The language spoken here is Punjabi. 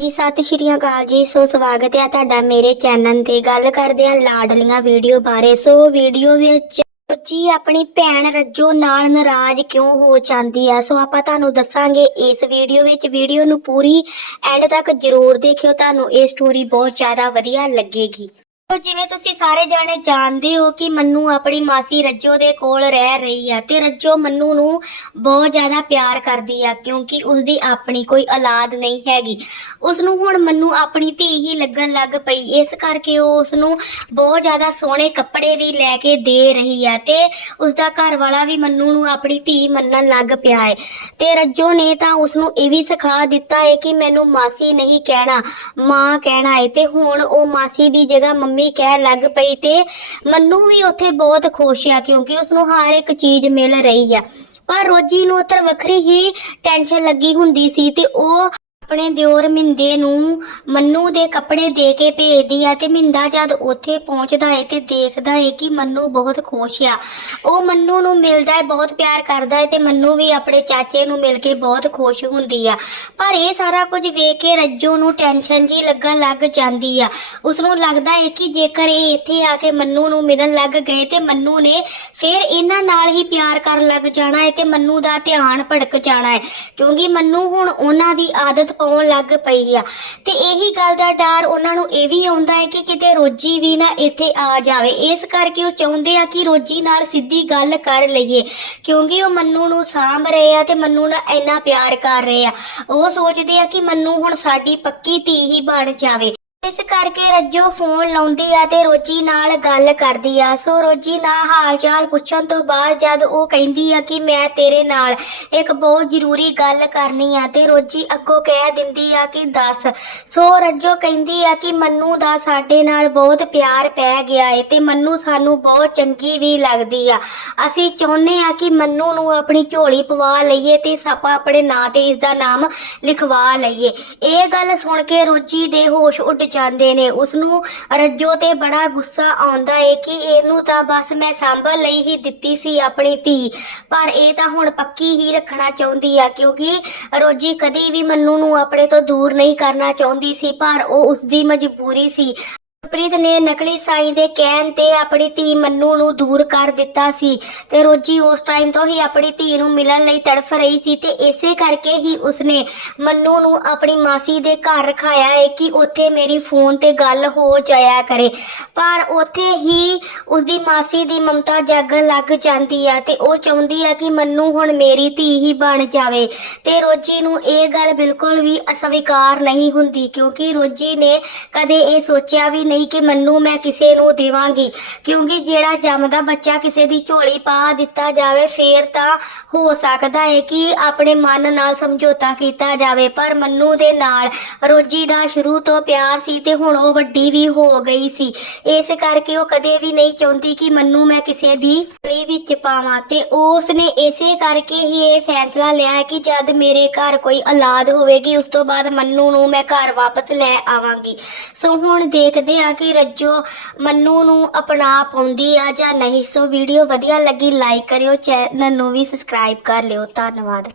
ਜੀ, ਸਤਿ ਸ਼੍ਰੀ ਅਕਾਲ ਜੀ। ਸੋ ਸਵਾਗਤ ਹੈ ਤੁਹਾਡਾ ਮੇਰੇ ਚੈਨਲ ਤੇ। ਗੱਲ ਕਰਦੇ ਹਾਂ ਲਾਡਲੀਆਂ ਵੀਡੀਓ ਬਾਰੇ। ਸੋ ਵੀਡੀਓ ਵਿੱਚ ਜੀ ਆਪਣੀ ਭੈਣ ਰੱਜੋ ਨਾਲ ਨਾਰਾਜ਼ ਕਿਉਂ ਹੋ ਜਾਂਦੀ ਆ? ਸੋ ਆਪਾਂ ਤੁਹਾਨੂੰ ਦੱਸਾਂਗੇ, ਇਸ ਵੀਡੀਓ ਵਿੱਚ ਵੀਡੀਓ ਨੂੰ ਪੂਰੀ ਐਂਡ ਤੱਕ ਜ਼ਰੂਰ ਦੇਖਿਓ। ਤੁਹਾਨੂੰ ਇਹ ਸਟੋਰੀ ਬਹੁਤ ਜ਼ਿਆਦਾ ਵਧੀਆ ਲੱਗੇਗੀ। ਸੋ ਜਿਵੇਂ ਤੁਸੀਂ ਸਾਰੇ ਜਾਣੇ ਜਾਣਦੇ ਹੋ ਕਿ ਮੰਨੂ ਆਪਣੀ ਮਾਸੀ ਰੱਜੋ ਦੇ ਕੋਲ ਰਹਿ ਰਹੀ ਆ ਤੇ ਰੱਜੋ ਮੰਨੂ ਨੂੰ ਬਹੁਤ ਜ਼ਿਆਦਾ ਪਿਆਰ ਕਰਦੀ ਆ ਕਿਉਂਕਿ ਉਸਦੀ ਆਪਣੀ ਕੋਈ ਔਲਾਦ ਨਹੀਂ ਹੈਗੀ। ਉਸ ਨੂੰ ਹੁਣ ਮੰਨੂ ਆਪਣੀ ਧੀ ਹੀ ਲੱਗਣ ਲੱਗ ਪਈ। ਇਸ ਕਰਕੇ ਉਹ ਉਸ ਨੂੰ ਬਹੁਤ ਜ਼ਿਆਦਾ ਸੋਹਣੇ ਕੱਪੜੇ ਵੀ ਲੈ ਕੇ ਦੇ ਰਹੀ ਆ ਤੇ ਉਸ ਦਾ ਘਰ ਵਾਲਾ ਵੀ ਮੰਨੂ ਨੂੰ ਆਪਣੀ ਧੀ ਮੰਨਣ ਲੱਗ ਪਿਆ ਹੈ ਤੇ ਰੱਜੋ ਨੇ ਤਾਂ ਉਸ ਨੂੰ ਇਹ ਵੀ ਸਿਖਾ ਦਿੱਤਾ ਹੈ ਕਿ ਮੈਨੂੰ ਮਾਸੀ ਨਹੀਂ ਕਹਿਣਾ, ਮਾਂ ਕਹਿਣਾ ਹੈ ਤੇ ਹੁਣ ਉਹ ਮਾਸੀ ਦੀ ਜਗ੍ਹਾ ਮੰਮੀ ਕਹਿਣ ਲੱਗ ਪਈ ਤੇ ਮੰਨੂ ਵੀ ਉੱਥੇ ਬਹੁਤ ਖੁਸ਼ ਆ ਕਿਉਂਕਿ ਉਸ ਨੂੰ ਹਰ ਇੱਕ ਚੀਜ਼ ਮਿਲ ਰਹੀ ਆ। ਪਰ ਰੋਜੀ ਨੂੰ ਉੱਧਰ ਵੱਖਰੀ ਹੀ ਟੈਨਸ਼ਨ ਲੱਗੀ ਹੁੰਦੀ ਸੀ ਤੇ ਉਹ ਆਪਣੇ ਦਿਓਰ ਮਿੰਦੇ ਨੂੰ ਮੰਨੂ ਦੇ ਕੱਪੜੇ ਦੇ ਕੇ ਭੇਜਦੀ ਆ ਤੇ ਮਿੰਦਾ ਜਦ ਉੱਥੇ ਪਹੁੰਚਦਾ ਏ ਤੇ ਦੇਖਦਾ ਏ ਕਿ ਮੰਨੂ ਬਹੁਤ ਖੁਸ਼ ਆ। ਉਹ ਮੰਨੂ ਨੂੰ ਮਿਲਦਾ ਹੈ ਬਹੁਤ ਪਿਆਰ ਕਰਦਾ ਹੈ ਤੇ ਮੰਨੂ ਵੀ ਆਪਣੇ ਚਾਚੇ ਨੂੰ ਮਿਲ ਕੇ ਬਹੁਤ ਖੁਸ਼ ਹੁੰਦੀ ਆ। ਪਰ ਇਹ ਸਾਰਾ ਕੁਝ ਵੇਖ ਕੇ ਰੱਜੋ ਨੂੰ ਟੈਨਸ਼ਨ ਜੀ ਲੱਗਣ ਲੱਗ ਜਾਂਦੀ ਆ। ਉਸ ਨੂੰ ਲੱਗਦਾ ਹੈ ਕਿ ਜੇਕਰ ਇਹ ਇੱਥੇ ਆ ਕੇ ਮੰਨੂ ਨੂੰ ਮਿਲਣ ਲੱਗ ਗਏ ਤੇ ਮੰਨੂ ਨੇ ਫਿਰ ਇਹਨਾਂ ਨਾਲ ਹੀ ਪਿਆਰ ਕਰਨ ਲੱਗ ਜਾਣਾ ਹੈ ਤੇ ਮੰਨੂ ਦਾ ਧਿਆਨ ਭੜਕ ਜਾਣਾ ਹੈ ਕਿਉਂਕਿ ਮੰਨੂ ਹੁਣ ਉਹਨਾਂ ਦੀ ਆਦਤ ਪਾਉਣ ਲੱਗ ਪਈ ਆ। ਤੇ ਇਹੀ ਗੱਲ ਦਾ ਡਰ ਉਹਨਾਂ ਨੂੰ ਇਹ ਵੀ ਆਉਂਦਾ ਹੈ ਕਿ ਕਿਤੇ ਰੋਜੀ ਵੀ ਨਾ ਇੱਥੇ ਆ ਜਾਵੇ। ਇਸ ਕਰਕੇ ਉਹ ਚਾਹੁੰਦੇ ਆ ਕਿ ਰੋਜੀ ਨਾਲ ਸਿੱਧੀ ਗੱਲ ਕਰ ਲਈਏ। ਕਿਉਂਕਿ ਉਹ ਮੰਨੂ ਨੂੰ ਸਾਂਭ ਰਹੇ ਆ ਤੇ ਮੰਨੂ ਨਾਲ ਇੰਨਾ ਪਿਆਰ ਕਰ ਰਹੇ ਆ। ਉਹ ਸੋਚਦੇ ਆ ਕਿ ਮੰਨੂ ਹੁਣ ਸਾਡੀ ਪੱਕੀ ਧੀ ਹੀ ਬਣ ਜਾਵੇ। ਇਸ ਕਰਕੇ ਰੱਜੋ ਫੋਨ ਲਾਉਂਦੀ ਆ ਤੇ ਰੋਜੀ ਨਾਲ ਗੱਲ ਕਰਦੀ ਆ। ਸੋ ਰੋਜੀ ਨਾਲ ਹਾਲ ਚਾਲ ਪੁੱਛਣ ਤੋਂ ਬਾਅਦ ਜਦ ਉਹ ਕਹਿੰਦੀ ਆ ਕਿ ਮੈਂ ਤੇਰੇ ਨਾਲ ਇੱਕ ਬਹੁਤ ਜ਼ਰੂਰੀ ਗੱਲ ਕਰਨੀ ਆ ਤੇ ਰੋਜੀ ਅੱਗੋਂ ਕਹਿ ਦਿੰਦੀ ਆ ਕਿ ਦੱਸ। ਸੋ ਰੱਜੋ ਕਹਿੰਦੀ ਆ ਕਿ ਮੰਨੂ ਦਾ ਸਾਡੇ ਨਾਲ ਬਹੁਤ ਪਿਆਰ ਪੈ ਗਿਆ ਏ ਤੇ ਮੰਨੂ ਸਾਨੂੰ ਬਹੁਤ ਚੰਗੀ ਵੀ ਲੱਗਦੀ ਆ। ਅਸੀਂ ਚਾਹੁੰਦੇ ਆ ਕਿ ਮੰਨੂ ਨੂੰ ਆਪਣੀ ਝੋਲੀ ਪਵਾ ਲਈਏ ਤੇ ਆਪਾਂ ਆਪਣੇ ਨਾਂ ਤੇ ਇਸ ਦਾ ਨਾਮ ਲਿਖਵਾ ਲਈਏ। ਇਹ ਗੱਲ ਸੁਣ ਕੇ ਰੋਜੀ ਦੇ ਹੋਸ਼ ਉੱਡ ਜਾਂਦੇ ਨੇ। ਉਸ ਨੂੰ ਰੱਜੋ ਤੇ ਬੜਾ ਗੁੱਸਾ ਆਉਂਦਾ ਏ ਕਿ ਇਹਨੂੰ ਤਾਂ ਬਸ ਮੈਂ ਸਾਂਭਣ ਲਈ ਹੀ ਦਿੱਤੀ ਸੀ ਆਪਣੀ ਧੀ। ਪਰ ਇਹ ਤਾਂ ਹੁਣ ਪੱਕੀ ਹੀ ਰੱਖਣਾ ਚਾਹੁੰਦੀ ਆ, ਕਿਉਂਕਿ ਰੋਜੀ ਕਦੇ ਵੀ ਮੰਨੂ ਨੂੰ ਆਪਣੇ ਤੋਂ ਦੂਰ ਨਹੀਂ ਕਰਨਾ ਚਾਹੁੰਦੀ ਸੀ, ਪਰ ਉਹ ਉਸ ਦੀ ਮਜਬੂਰੀ ਸੀ। ਗੁਰਪ੍ਰੀਤ ਨੇ ਨਕਲੀ ਸਾਈਂ ਦੇ ਕਹਿਣ ਤੇ ਆਪਣੀ ਧੀ ਮੰਨੂ ਨੂੰ ਦੂਰ ਕਰ ਦਿੱਤਾ ਸੀ ਤੇ ਰੋਜੀ ਉਸ ਟਾਈਮ ਤੋਂ ਹੀ ਆਪਣੀ ਧੀ ਨੂੰ ਮਿਲਣ ਲਈ ਤੜਫ ਰਹੀ ਸੀ ਤੇ ਇਸੇ ਕਰਕੇ ਹੀ ਉਸਨੇ ਮੰਨੂ ਨੂੰ ਆਪਣੀ ਮਾਸੀ ਦੇ ਘਰ ਰਖਾਇਆ ਹੈ ਕਿ ਉੱਥੇ ਮੇਰੀ ਫੋਨ ਤੇ ਗੱਲ ਹੋ ਜਾਇਆ ਕਰੇ। ਪਰ ਉੱਥੇ ਹੀ ਉਸਦੀ ਮਾਸੀ ਦੀ ਮਮਤਾ ਜਾਗਣ ਲੱਗ ਜਾਂਦੀ ਆ ਤੇ ਉਹ ਚਾਹੁੰਦੀ ਆ ਕਿ ਮੰਨੂ ਹੁਣ ਮੇਰੀ ਧੀ ਹੀ ਬਣ ਜਾਵੇ ਤੇ ਰੋਜੀ ਨੂੰ ਇਹ ਗੱਲ ਬਿਲਕੁਲ ਵੀ ਅਸਵੀਕਾਰ ਨਹੀਂ ਹੁੰਦੀ ਕਿਉਂਕਿ ਰੋਜੀ ਨੇ ਕਦੇ ਇਹ ਸੋਚਿਆ ਵੀ ਨਹੀਂ ਕਿ ਮੰਨੂ ਮੈਂ ਕਿਸੇ ਨੂੰ ਦੇਵਾਂਗੀ। ਕਿਉਂਕਿ ਜਿਹੜਾ ਜੰਮਦਾ ਬੱਚਾ ਕਿਸੇ ਦੀ ਝੋਲੀ ਪਾ ਦਿੱਤਾ ਜਾਵੇ, ਫੇਰ ਤਾਂ ਹੋ ਸਕਦਾ ਹੈ ਕਿ ਆਪਣੇ ਮਨ ਨਾਲ ਸਮਝੌਤਾ ਕੀਤਾ ਜਾਵੇ। ਪਰ ਮੰਨੂ ਦੇ ਨਾਲ ਰੋਜੀ ਦਾ ਸ਼ੁਰੂ ਤੋਂ ਪਿਆਰ ਸੀ ਤੇ ਹੁਣ ਉਹ ਵੱਡੀ ਵੀ ਹੋ ਗਈ ਸੀ। ਇਸ ਕਰਕੇ ਉਹ ਕਦੇ ਵੀ ਨਹੀਂ ਚਾਹੁੰਦੀ ਕਿ ਮੰਨੂ ਮੈਂ ਕਿਸੇ ਦੀ ਝੋਲੀ ਵਿੱਚ ਪਾਵਾਂ ਤੇ ਉਸ ਨੇ ਇਸੇ ਕਰਕੇ ਹੀ ਇਹ ਫੈਸਲਾ ਲਿਆ ਕਿ ਜਦ ਮੇਰੇ ਘਰ ਕੋਈ ਔਲਾਦ ਹੋਵੇਗੀ, ਉਸ ਤੋਂ ਬਾਅਦ ਮੰਨੂ ਨੂੰ ਮੈਂ ਘਰ ਵਾਪਸ ਲੈ ਆਵਾਂਗੀ। ਸੋ ਹੁਣ ਦੇਖਦੇ ਆ ਕਿ ਰੱਜੋ, ਮੰਨੂ ਨੂੰ ਅਪਣਾ ਪਾਉਂਦੀ ਆ ਜਾਂ ਨਹੀਂ। ਸੋ ਵੀਡੀਓ ਵਧੀਆ ਲੱਗੀ ਲਾਈਕ ਕਰਿਓ ਚੈਨਲ ਨੂੰ ਵੀ ਸਬਸਕ੍ਰਾਈਬ ਕਰ ਲਿਓ। ਧੰਨਵਾਦ।